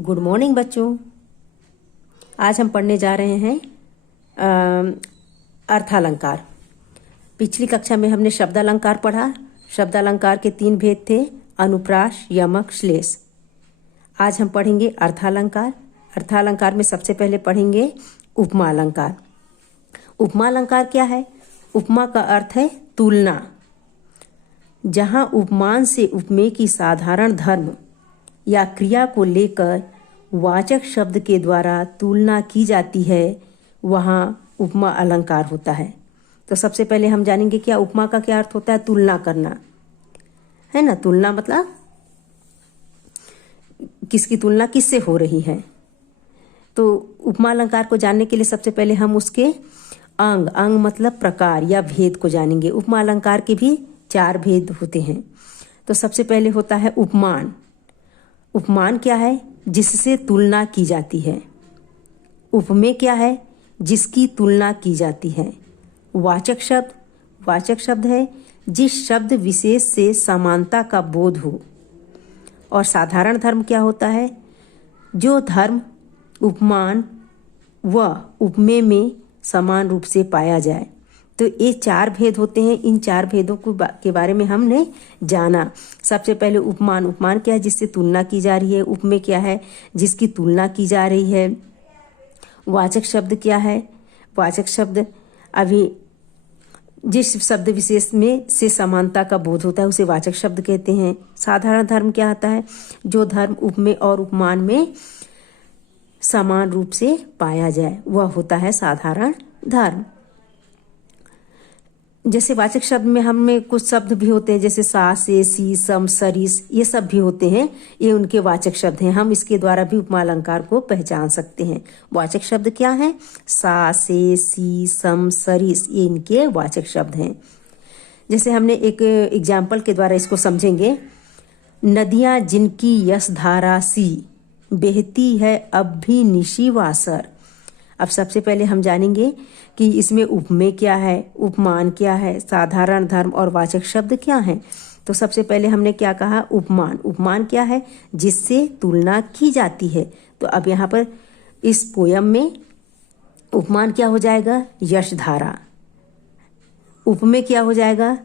Good morning बच्चों। आज हम पढ़ने जा रहे हैं अर्थालंकार। पिछली कक्षा में हमने शब्दालंकार पढ़ा। शब्दालंकार के 3 भेद थे, अनुप्रास, यमक, श्लेष। आज हम पढ़ेंगे अर्थालंकार। अर्थालंकार में सबसे पहले पढ़ेंगे उपमा अलंकार। उपमा अलंकार क्या है? उपमा का अर्थ है तुलना। जहां उपमान से उपमेय की साधारण धर्म या क्रिया को लेकर वाचक शब्द के द्वारा तुलना की जाती है, वहां उपमा अलंकार होता है। तो सबसे पहले हम जानेंगे क्या उपमा का क्या अर्थ होता है। तुलना करना है ना। तुलना मतलब किसकी तुलना किससे हो रही है। तो उपमा अलंकार को जानने के लिए सबसे पहले हम उसके अंग मतलब प्रकार या भेद को जानेंगे। उपमा अलंकार के भी 4 भेद होते हैं। तो सबसे पहले होता है उपमान। उपमान क्या है? जिससे तुलना की जाती है। उपमेय क्या है? जिसकी तुलना की जाती है। वाचक शब्द है जिस शब्द विशेष से समानता का बोध हो। और साधारण धर्म क्या होता है? जो धर्म उपमान व उपमेय में समान रूप से पाया जाए। तो ये 4 भेद होते हैं। इन 4 भेदों के बारे में हमने जाना। सबसे पहले उपमान क्या है? जिससे तुलना की जा रही है। उपमेय क्या है? जिसकी तुलना की जा रही है। वाचक शब्द क्या है? वाचक शब्द अभी जिस शब्द विशेष में से समानता का बोध होता है उसे वाचक शब्द कहते हैं। साधारण धर्म क्या होता है? जो धर्म उपमेय और उपमान में समान रूप से पाया जाए, वह होता है साधारण धर्म। जैसे वाचक शब्द में हमें कुछ शब्द भी होते हैं, जैसे सा, से, सी, सम, सरिस, ये सब भी होते हैं। ये उनके वाचक शब्द हैं। हम इसके द्वारा भी उपमा अलंकार को पहचान सकते हैं। वाचक शब्द क्या है? सा, से, सी, सम, सरिस, ये इनके वाचक शब्द हैं। जैसे हमने एक एग्जाम्पल के द्वारा इसको समझेंगे। नदियां जिनकी यश धारा सी, बहती है अब भी निशी वासर। अब सबसे पहले हम जानेंगे कि इसमें उपमेय क्या है, उपमान क्या है, साधारण धर्म और वाचक शब्द क्या है। तो सबसे पहले हमने क्या कहा? उपमान क्या है? जिससे तुलना की जाती है। तो अब यहाँ पर इस पोयम में उपमान क्या हो जाएगा? यशधारा। उपमेय क्या हो जाएगा?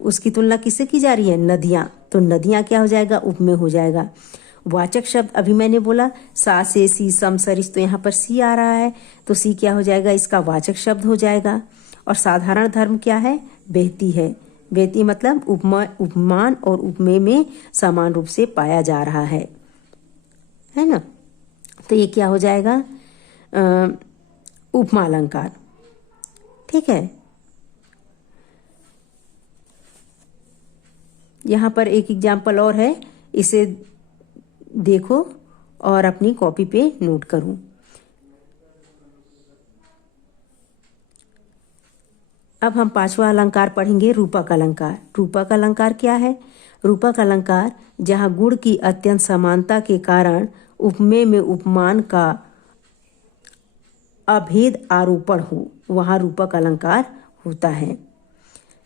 उसकी तुलना किससे की जा रही है? नदियां। तो नदियां क्या हो जाएगा? उपमेय हो जाएगा। वाचक शब्द अभी मैंने बोला सा, से, सी, सम, सरिस, तो यहाँ पर सी आ रहा है, तो सी क्या हो जाएगा? इसका वाचक शब्द हो जाएगा। और साधारण धर्म क्या है? बहती है। बहती मतलब उपमान और उपमेय में समान रूप से पाया जा रहा है ना। तो ये क्या हो जाएगा? उपमा अलंकार। ठीक है। यहाँ पर एक एग्जाम्पल और है, इसे देखो और अपनी कॉपी पे नोट करो। अब हम 5वां अलंकार पढ़ेंगे, रूपक अलंकार। रूपक अलंकार क्या है? रूपक अलंकार जहां गुण की अत्यंत समानता के कारण उपमेय में उपमान का अभेद आरोपण हो, वहां रूपक अलंकार होता है।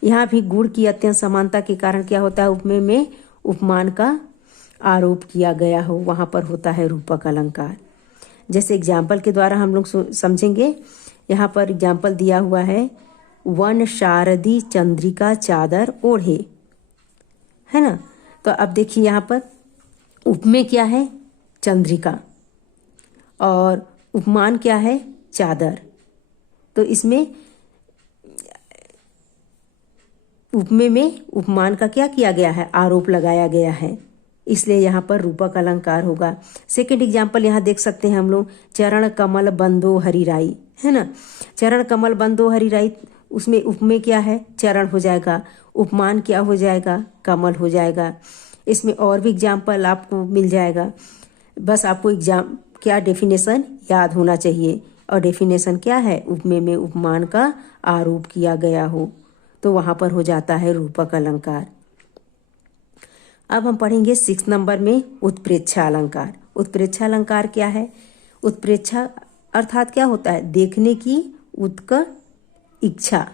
यहाँ भी गुण की अत्यंत समानता के कारण क्या होता है? उपमेय में उपमान का आरोप किया गया हो, वहां पर होता है रूपक अलंकार। जैसे एग्जाम्पल के द्वारा हम लोग समझेंगे। यहाँ पर एग्जाम्पल दिया हुआ है, वन शारदी चंद्रिका चादर ओढ़े, है ना। तो अब देखिए यहाँ पर उपमेय क्या है? चंद्रिका, और उपमान क्या है? चादर। तो इसमें उपमेय में उपमान का क्या किया गया है? आरोप लगाया गया है, इसलिए यहाँ पर रूपक अलंकार होगा। सेकंड एग्जाम्पल यहाँ देख सकते हैं हम लोग, चरण कमल बंदो हरिराई, है ना। चरण कमल बंदो हरिराई, उसमें उपमेय क्या है? चरण हो जाएगा। उपमान क्या हो जाएगा? कमल हो जाएगा। इसमें और भी एग्जाम्पल आपको मिल जाएगा। बस आपको क्या डेफिनेशन याद होना चाहिए। और डेफिनेशन क्या है? उपमेय में उपमान का आरोप किया गया हो, तो वहां पर हो जाता है रूपक अलंकार। अब हम पढ़ेंगे 6 नंबर में उत्प्रेक्षा अलंकार। उत्प्रेक्षा अलंकार क्या है? उत्प्रेक्षा अर्थात क्या होता है? देखने की उत्कट इच्छा,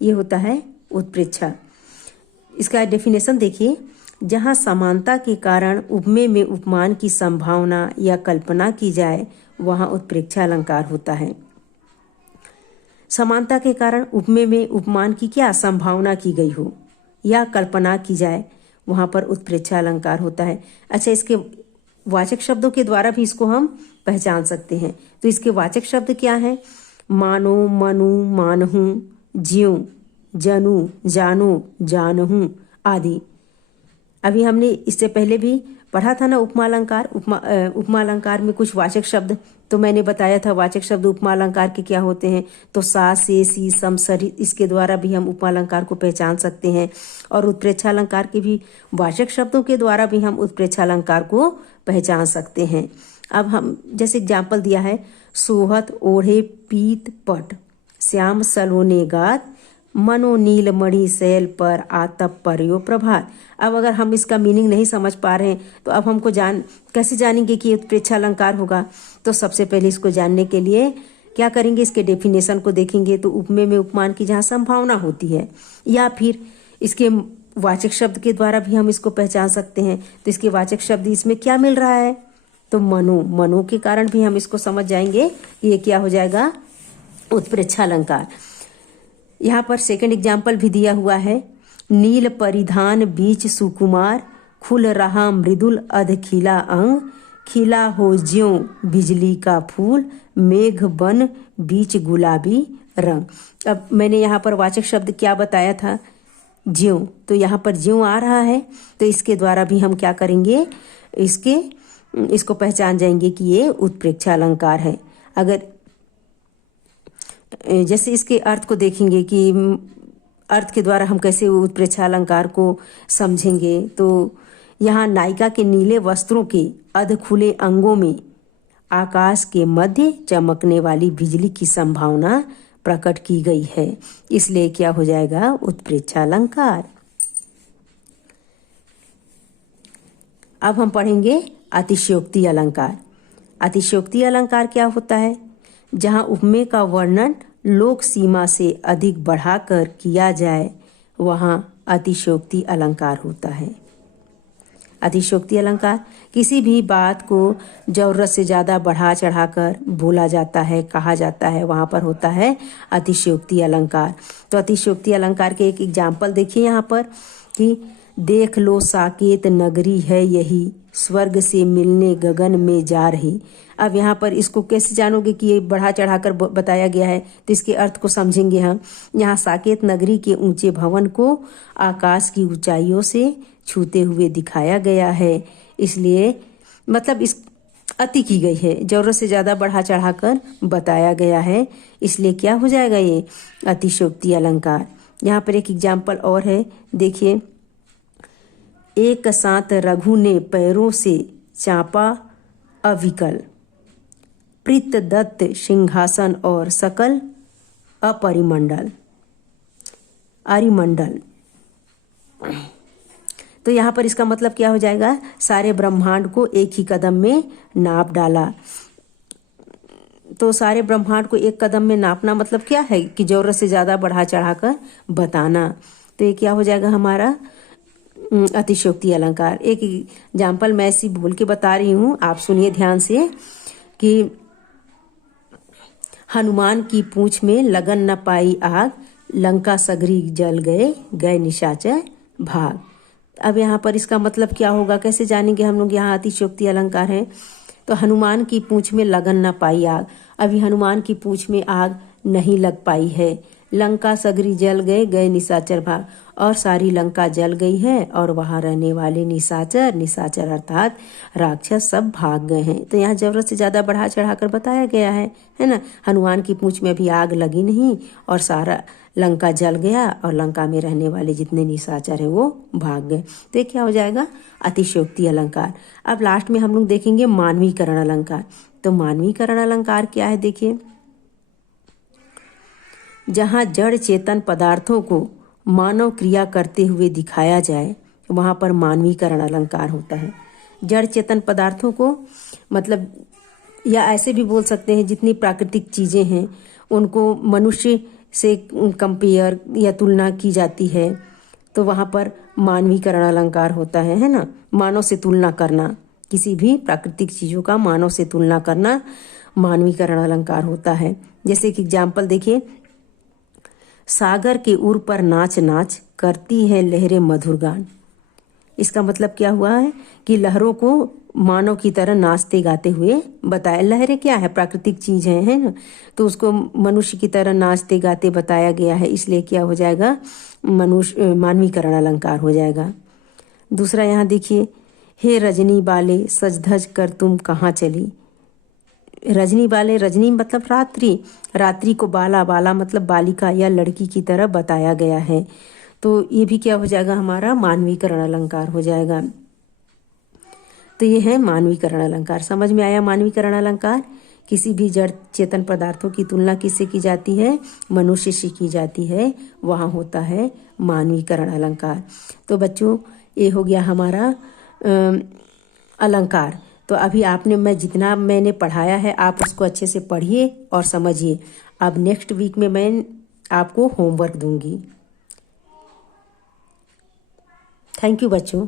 ये होता है उत्प्रेक्षा। इसका डेफिनेशन देखिए, जहाँ समानता के कारण उपमेय में उपमान की संभावना या कल्पना की जाए वहाँ उत्प्रेक्षा अलंकार होता है। समानता के कारण उपमेय में उपमान की क्या संभावना की गई हो या कल्पना की जाए वहाँ पर उत्प्रेक्षा अलंकार होता है। अच्छा, इसके वाचक शब्दों के द्वारा भी इसको हम पहचान सकते हैं। तो इसके वाचक शब्द क्या हैं? मानो, मनु, मानहूं, ज्यों, जनु, जानो, जानहूं आदि। अभी हमने इससे पहले भी पढ़ा था ना उपमा अलंकार। उपमा अलंकार में कुछ वाचक शब्द तो मैंने बताया था। वाचक शब्द उपमा अलंकार के क्या होते हैं? तो सा, से, सी, सम, सरी, इसके द्वारा भी हम उपमा अलंकार को पहचान सकते हैं। और उत्प्रेक्षा अलंकार के भी वाचक शब्दों के द्वारा भी हम उत्प्रेक्षा अलंकार को पहचान सकते हैं। अब हम जैसे एग्जाम्पल दिया है, सोहत ओढ़े पीत पट, श्याम सलोने गात, मनो नील मणि शैल पर आतप पर्यो प्रभात। अब अगर हम इसका मीनिंग नहीं समझ पा रहे हैं तो अब हमको कैसे जानेंगे कि उत्प्रेक्षा अलंकार होगा? तो सबसे पहले इसको जानने के लिए क्या करेंगे? इसके डेफिनेशन को देखेंगे। तो उपमेय में उपमान की जहाँ संभावना होती है या फिर इसके वाचक शब्द के द्वारा भी हम इसको पहचान सकते हैं। तो इसके वाचक शब्द इसमें क्या मिल रहा है? तो मनो के कारण भी हम इसको समझ जाएंगे कि ये क्या हो जाएगा? उत्प्रेक्षा अलंकार। यहाँ पर सेकंड एग्जाम्पल भी दिया हुआ है। नील परिधान बीच सुकुमार, खुल रहा मृदुल अध खिला अंग, खिला हो ज्यों बिजली का फूल, मेघ बन बीच गुलाबी रंग। अब मैंने यहाँ पर वाचक शब्द क्या बताया था? ज्यों। तो यहाँ पर ज्यों आ रहा है तो इसके द्वारा भी हम क्या करेंगे? इसको पहचान जाएंगे कि ये उत्प्रेक्षा अलंकार है। अगर जैसे इसके अर्थ को देखेंगे कि अर्थ के द्वारा हम कैसे उत्प्रेक्षा अलंकार को समझेंगे। तो यहाँ नायिका के नीले वस्त्रों के अध खुले अंगों में आकाश के मध्य चमकने वाली बिजली की संभावना प्रकट की गई है, इसलिए क्या हो जाएगा? उत्प्रेक्षा अलंकार। अब हम पढ़ेंगे अतिशयोक्ति अलंकार। अतिशयोक्ति अलंकार क्या होता है? जहाँ उपमेय का वर्णन लोक सीमा से अधिक बढ़ाकर किया जाए वहाँ अतिशयोक्ति अलंकार होता है। अतिशयोक्ति अलंकार किसी भी बात को जरूरत से ज़्यादा बढ़ा चढ़ाकर बोला जाता है, कहा जाता है, वहाँ पर होता है अतिशयोक्ति अलंकार। तो अतिशयोक्ति अलंकार के एक एग्जाम्पल देखिए यहाँ पर कि देख लो साकेत नगरी है यही, स्वर्ग से मिलने गगन में जा रही। अब यहाँ पर इसको कैसे जानोगे कि ये बढ़ा चढ़ाकर बताया गया है? तो इसके अर्थ को समझेंगे हम। यहाँ साकेत नगरी के ऊंचे भवन को आकाश की ऊंचाइयों से छूते हुए दिखाया गया है, इसलिए मतलब इस अति की गई है, जरूरत से ज़्यादा बढ़ा चढ़ाकर बताया गया है, इसलिए क्या हो जाएगा? ये अतिशयोक्ति अलंकार। यहाँ पर एक एग्जाम्पल और है, देखिए। एक साथ रघु ने पैरों से चापा अविकल, प्रीत दत्त सिंहासन और सकल अरिमंडल। तो यहाँ पर इसका मतलब क्या हो जाएगा? सारे ब्रह्मांड को एक ही कदम में नाप डाला। तो सारे ब्रह्मांड को एक कदम में नापना मतलब क्या है? कि जरूरत से ज़्यादा बढ़ा चढ़ाकर बताना। तो ये क्या हो जाएगा हमारा? अतिशयोक्ति अलंकार। एक एग्जाम्पल मैं ऐसी बोल के बता रही हूँ, आप सुनिए ध्यान से कि हनुमान की पूंछ में लगन न पाई आग, लंका सगरी जल गए, गए निशाचर भाग। अब यहाँ पर इसका मतलब क्या होगा? कैसे जानेंगे हम लोग? यहाँ अतिशयोक्ति अलंकार है। तो हनुमान की पूंछ में लगन न पाई आग, अभी हनुमान की पूंछ में आग नहीं लग पाई है। लंका सगरी जल गए, गए निशाचर भाग, और सारी लंका जल गई है और वहाँ रहने वाले निशाचर अर्थात राक्षस सब भाग गए हैं। तो यहाँ जरूरत से ज़्यादा बढ़ा चढ़ाकर बताया गया है ना। हनुमान की पूंछ में अभी आग लगी नहीं और सारा लंका जल गया और लंका में रहने वाले जितने निशाचर हैं वो भाग गए। तो ये क्या हो जाएगा? अतिशयोक्ति अलंकार। अब लास्ट में हम लोग देखेंगे मानवीकरण अलंकार। तो मानवीकरण अलंकार क्या है? देखिए, जहाँ जड़ चेतन पदार्थों को मानव क्रिया करते हुए दिखाया जाए वहाँ पर मानवीकरण अलंकार होता है। जड़ चेतन पदार्थों को मतलब, या ऐसे भी बोल सकते हैं जितनी प्राकृतिक चीज़ें हैं उनको मनुष्य से कंपेयर या तुलना की जाती है, तो वहां पर मानवीकरण अलंकार होता है ना, मानव से तुलना करना, किसी भी प्राकृतिक चीजों का मानव से तुलना करना मानवीकरण अलंकार होता है। जैसे कि एग्जाम्पल देखिए, सागर के उर पर नाच नाच करती है लहरें मधुर गान। इसका मतलब क्या हुआ है कि लहरों को मानव की तरह नाचते गाते हुए बताया। लहरें क्या है, प्राकृतिक चीज है ना, तो उसको मनुष्य की तरह नाचते गाते बताया गया है, इसलिए क्या हो जाएगा, मनुष्य मानवीकरण अलंकार हो जाएगा। दूसरा यहाँ देखिए, हे रजनी बाले सज धज कर तुम कहाँ चली। रजनी बाले, रजनी मतलब रात्रि, रात्रि को बाला, बाला मतलब बालिका या लड़की की तरह बताया गया है, तो ये भी क्या हो जाएगा, हमारा मानवीकरण अलंकार हो जाएगा। तो ये है मानवीकरण अलंकार। समझ में आया मानवीकरण अलंकार? किसी भी जड़ चेतन पदार्थों की तुलना किससे की जाती है, मनुष्य से की जाती है, वहाँ होता है मानवीकरण अलंकार। तो बच्चों ये हो गया हमारा अलंकार। तो अभी मैं जितना मैंने पढ़ाया है आप उसको अच्छे से पढ़िए और समझिए। अब नेक्स्ट वीक में मैं आपको होमवर्क दूंगी। थैंक यू बच्चों।